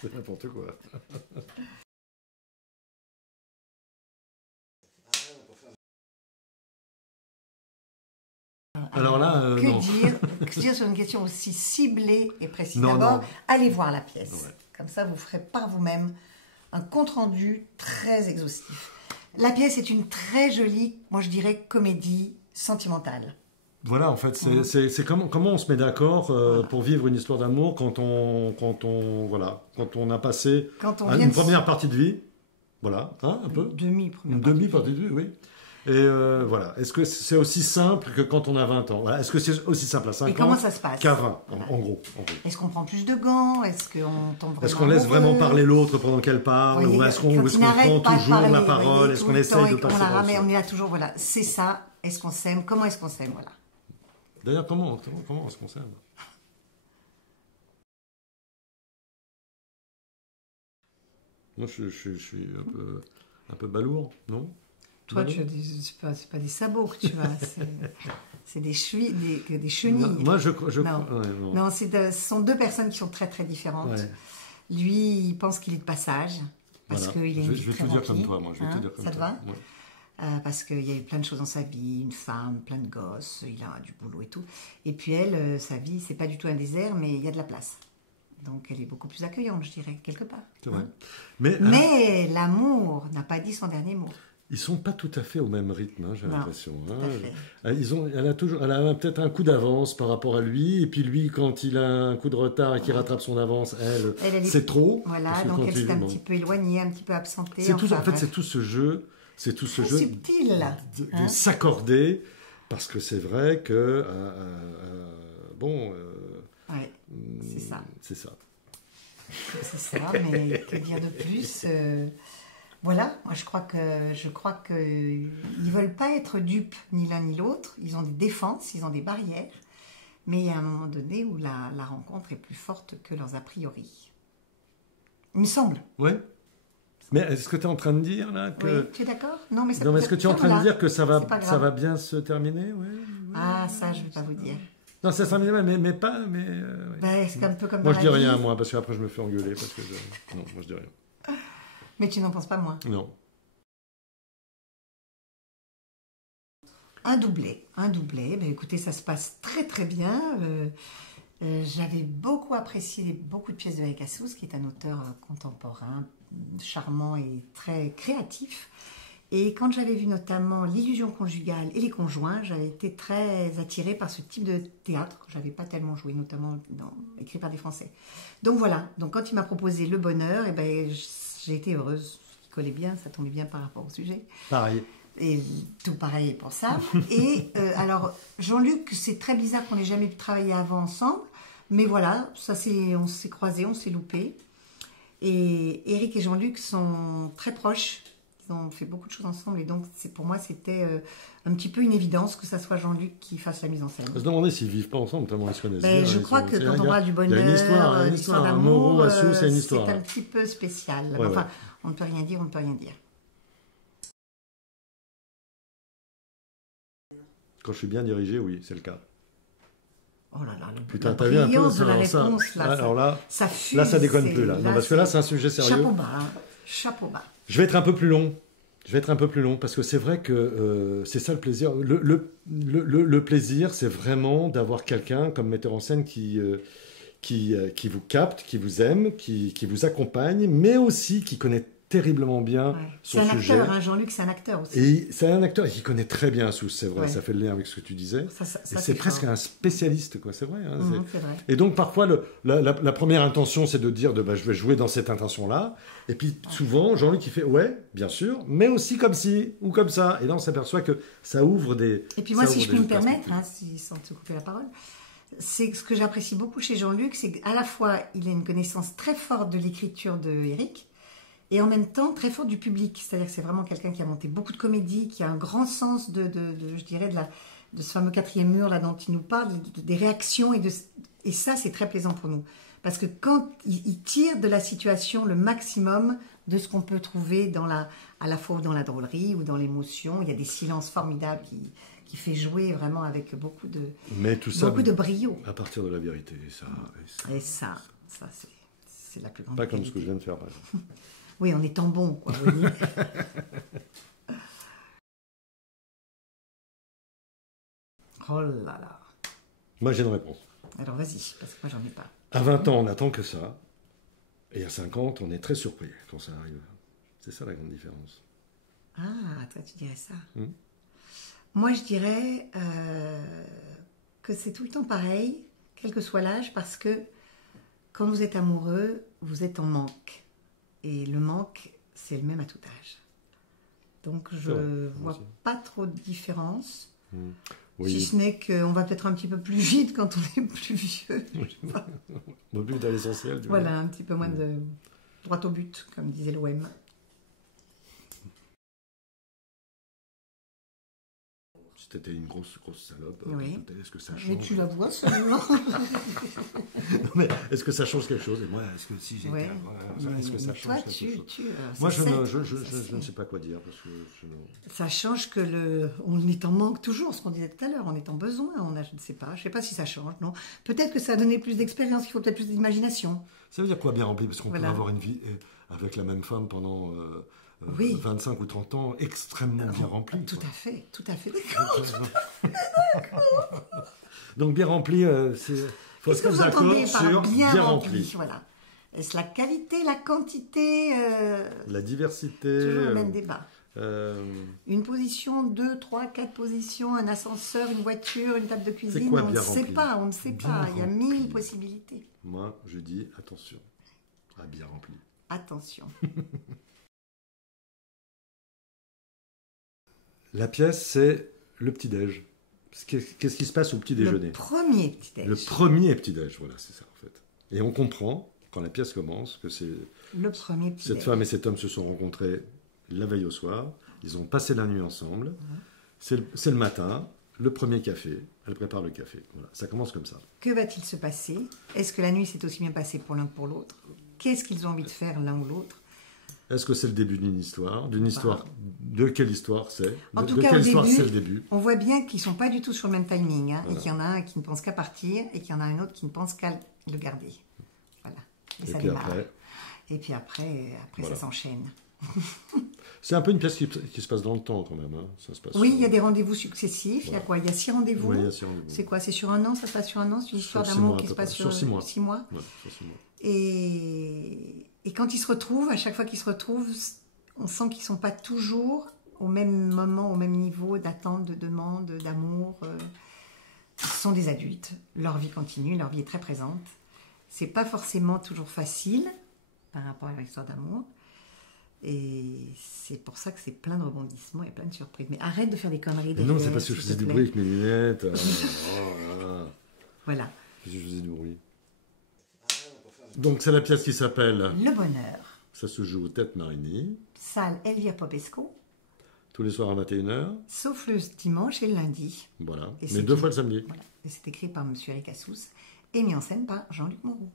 C'est n'importe quoi. Alors là, non. Que dire sur une question aussi ciblée et précise? Non, D'abord, non. allez voir la pièce. Ouais. Comme ça, vous ferez par vous-même un compte-rendu très exhaustif. La pièce est une très jolie, moi je dirais, comédie sentimentale. Voilà, en fait, c'est comment on se met d'accord pour vivre une histoire d'amour quand on a passé une première partie de vie, voilà, hein, un peu, une demi-partie de vie, oui. Et voilà, est-ce que c'est aussi simple que quand on a 20 ans? Voilà. Est-ce que c'est aussi simple à 5 ans? Et comment ça se passe? Qu'à 20, en gros. Est-ce qu'on prend plus de gants? Est-ce qu'on tombe vraiment Est-ce qu'on laisse vraiment parler l'autre pendant qu'elle parle? Oui, ou est-ce qu'on prend toujours la parole? Est-ce qu'on essaye de passer par dessus? On est là toujours, voilà, c'est ça. Est-ce qu'on s'aime? Comment est-ce qu'on s'aime? Voilà. D'ailleurs, comment est-ce qu'on s'aime? Moi, je suis un peu balourd, non? Toi, c'est pas des sabots que tu as, c'est des chenilles. Moi, je non, ce sont deux personnes qui sont très très différentes. Ouais. Lui, il pense qu'il est de passage parce voilà. qu'il est Je vais te dire comme toi, moi. Je vais te dire comme ça te va? Ouais. Parce qu'il y a eu plein de choses dans sa vie, une femme, plein de gosses, il a du boulot et tout. Et puis elle, sa vie, c'est pas du tout un désert, mais il y a de la place. Donc elle est beaucoup plus accueillante, je dirais, quelque part. C'est vrai. Mais l'amour n'a pas dit son dernier mot. Ils sont pas tout à fait au même rythme, hein, j'ai l'impression. Hein. Elle a peut-être un coup d'avance par rapport à lui, et puis lui, quand il a un coup de retard et qu'il rattrape son avance, c'est trop. Voilà, donc elle s'est un petit peu éloignée, un petit peu absentée. C'est en fait, c'est tout ce jeu, subtil de s'accorder, parce que c'est vrai que ouais, c'est ça. C'est ça. C'est ça, mais que dire de plus Voilà, moi je crois que ils veulent pas être dupes ni l'un ni l'autre. Ils ont des défenses, ils ont des barrières, mais il y a un moment donné où la rencontre est plus forte que leurs a priori. Il me semble. Oui. Mais est-ce que tu es en train de dire là que... Oui, tu es d'accord? Non, mais est-ce que tu es en train de dire que ça va bien se terminer? Oui. Ah, ça je vais pas vous dire. Non, ça se termine, mais pas... c'est un peu comme moi je dis rien, moi, parce qu'après je me fais engueuler. Non, moi je dis rien. Mais tu n'en penses pas moins? Non. Un doublé. Ben, écoutez, ça se passe très très bien. J'avais beaucoup apprécié beaucoup de pièces de Eric Assous, qui est un auteur contemporain, charmant et très créatif. Et quand j'avais vu notamment L'illusion conjugale et Les conjoints, j'avais été très attirée par ce type de théâtre que je n'avais pas tellement joué, notamment écrit par des Français. Donc voilà, donc quand il m'a proposé Le Bonheur, et ben, j'ai été heureuse, il collait bien, ça tombait bien par rapport au sujet. Pareil. Et tout pareil pour ça. Et alors, Jean-Luc, c'est très bizarre qu'on n'ait jamais pu travailler avant ensemble, mais voilà, on s'est croisés, on s'est loupés. Et Eric et Jean-Luc sont très proches, ils ont fait beaucoup de choses ensemble, et donc pour moi c'était un petit peu une évidence que ça soit Jean-Luc qui fasse la mise en scène. On se demander s'ils vivent pas ensemble, tellement ils se connaissent bien. Je crois que quand on parle du bonheur, l'histoire d'amour, c'est un petit peu spécial. Ouais, enfin, on ne peut rien dire, Quand je suis bien dirigé, oui, c'est le cas. Oh là là, putain, t'as vu un peu de la réponse, ça fuse. Là, ça déconne plus, là. Non, parce que là, c'est un sujet sérieux. Chapeau bas, hein. Chapeau bas. Je vais être un peu plus long. Parce que c'est vrai que c'est ça le plaisir. Le plaisir, c'est vraiment d'avoir quelqu'un comme metteur en scène qui vous capte, qui vous aime, qui vous accompagne, mais aussi qui connaît terriblement bien son sujet. C'est un acteur, hein, Jean-Luc, c'est un acteur aussi. Et c'est un acteur qui connaît très bien Assous, c'est vrai, ça fait le lien avec ce que tu disais. Et c'est presque un spécialiste, quoi, c'est vrai. Hein, c'est vrai. Et donc parfois, la première intention, c'est de dire, je vais jouer dans cette intention-là. Et puis souvent, Jean-Luc, il fait, ouais, bien sûr, mais aussi comme ci ou comme ça. Et là, on s'aperçoit que ça ouvre des... Et puis moi, si je peux me permettre, sans te couper la parole, c'est ce que j'apprécie beaucoup chez Jean-Luc, c'est qu'à la fois, il a une connaissance très forte de l'écriture de Eric, et en même temps très fort du public. C'est-à-dire que c'est vraiment quelqu'un qui a monté beaucoup de comédies, qui a un grand sens je dirais, de ce fameux quatrième mur là dont il nous parle, des réactions, et ça c'est très plaisant pour nous. Parce que quand il tire de la situation le maximum de ce qu'on peut trouver à la fois dans la drôlerie ou dans l'émotion, il y a des silences formidables qui fait jouer vraiment avec beaucoup de brio. À partir de la vérité, ça. Et ça c'est la plus grande Pas comme qualité. ce que je viens de faire, par exemple. Oui, en étant bon, quoi. Vous voyez. Oh là là. Moi, j'ai une réponse. Alors vas-y, parce que moi j'en ai pas. À 20 ans, on attend que ça. Et à 50, on est très surpris quand ça arrive. C'est ça la grande différence. Ah, toi tu dirais ça. Hmm. Moi je dirais que c'est tout le temps pareil, quel que soit l'âge, parce que quand vous êtes amoureux, vous êtes en manque. Et le manque, c'est le même à tout âge. Donc je vrai, vois aussi. pas trop de différence. Oui, Si ce n'est qu'on va peut-être un petit peu plus vite quand on est plus vieux. au but à l'essentiel. tu vois. Voilà, un petit peu moins de droit au but, comme disait l'OM. Si t'étais une grosse salope, Oui. est-ce que ça Mais change tu la vois seulement. Non, mais est-ce que ça change quelque chose? Et moi, est-ce que si j'étais... Ouais. est-ce que ça Mais toi, change quelque chose? ça Moi, se sait, je ne sais pas quoi dire. Parce que ça change que on est en manque toujours, ce qu'on disait tout à l'heure, on est en besoin, je ne sais pas. Je ne sais pas si ça change, non. Peut-être que ça a donné plus d'expérience, il faut peut-être plus d'imagination. Ça veut dire quoi bien rempli? Parce qu'on Voilà. peut avoir une vie avec la même femme pendant Oui. 25 ou 30 ans extrêmement bien remplie. Tout quoi. à fait, tout à fait. D'accord. Donc bien rempli, c'est... faut Qu'est-ce que se vous mettre entendez d'accord par sur bien rempli? Voilà. Est-ce la qualité, la quantité La diversité. Toujours le même débat. euh, Une position, 2, 3, 4 positions, un ascenseur, une voiture, une table de cuisine, quoi on ne bien sait rempli? pas, on ne sait Bien pas. Il y a rempli. 1000 possibilités. moi, je dis attention à bien rempli. Attention. La pièce, c'est le petit-déj. Qu'est-ce qui se passe au petit-déjeuner? Le premier petit-déj. Le premier petit-déj, voilà, c'est ça en fait. Et on comprend, quand la pièce commence, que Le premier petit-déj. cette femme et cet homme se sont rencontrés la veille au soir, ils ont passé la nuit ensemble, c'est le matin, le premier café, elle prépare le café. Voilà, ça commence comme ça. Que va-t-il se passer? Est-ce que la nuit s'est aussi bien passée pour l'un que pour l'autre? Qu'est-ce qu'ils ont envie de faire l'un ou l'autre? Est-ce que c'est le début d'une histoire? D'une histoire, de quelle histoire c'est? En De tout cas, quelle au histoire début, c'est le début? on voit bien qu'ils ne sont pas du tout sur le même timing. Hein, Voilà. Et qu'il y en a un qui ne pense qu'à partir et qu'il y en a un autre qui ne pense qu'à le garder. Voilà. Et ça puis démarre. après, Et puis après Voilà. ça s'enchaîne. c'est un peu une pièce qui se passe dans le temps quand même. Hein. Ça se passe Oui, il y a des rendez-vous successifs. Il y a Voilà. quoi? Il y a 6 rendez-vous. Oui, il y a 6 rendez-vous. C'est quoi? C'est sur un an? Ça se passe sur un an? C'est une histoire Sur 6 d'amour mois, qui à se peu passe près. sur Sur 6 mois. 6 mois. Ouais, sur 6 mois. Et quand ils se retrouvent, à chaque fois qu'ils se retrouvent, on sent qu'ils ne sont pas toujours au même moment, au même niveau d'attente, de demande, d'amour. Ce sont des adultes. Leur vie continue, leur vie est très présente. C'est pas forcément toujours facile par rapport à leur histoire d'amour. Et c'est pour ça que c'est plein de rebondissements et plein de surprises. Mais arrête de faire des conneries. Mais non, c'est derrière, parce que je s'il te faisais du plaît. bruit avec mes lunettes. Oh là là. Voilà. Parce que je faisais du bruit. Donc c'est la pièce qui s'appelle Le bonheur. Ça se joue au Tête Marigny, Salle Elvire Popesco. tous les soirs à 21h. Sauf le dimanche et le lundi. Voilà. Et Mais c'est 2 tout. fois le samedi. Voilà. Et c'est écrit par M. Eric Assous et mis en scène par Jean-Luc Moreau.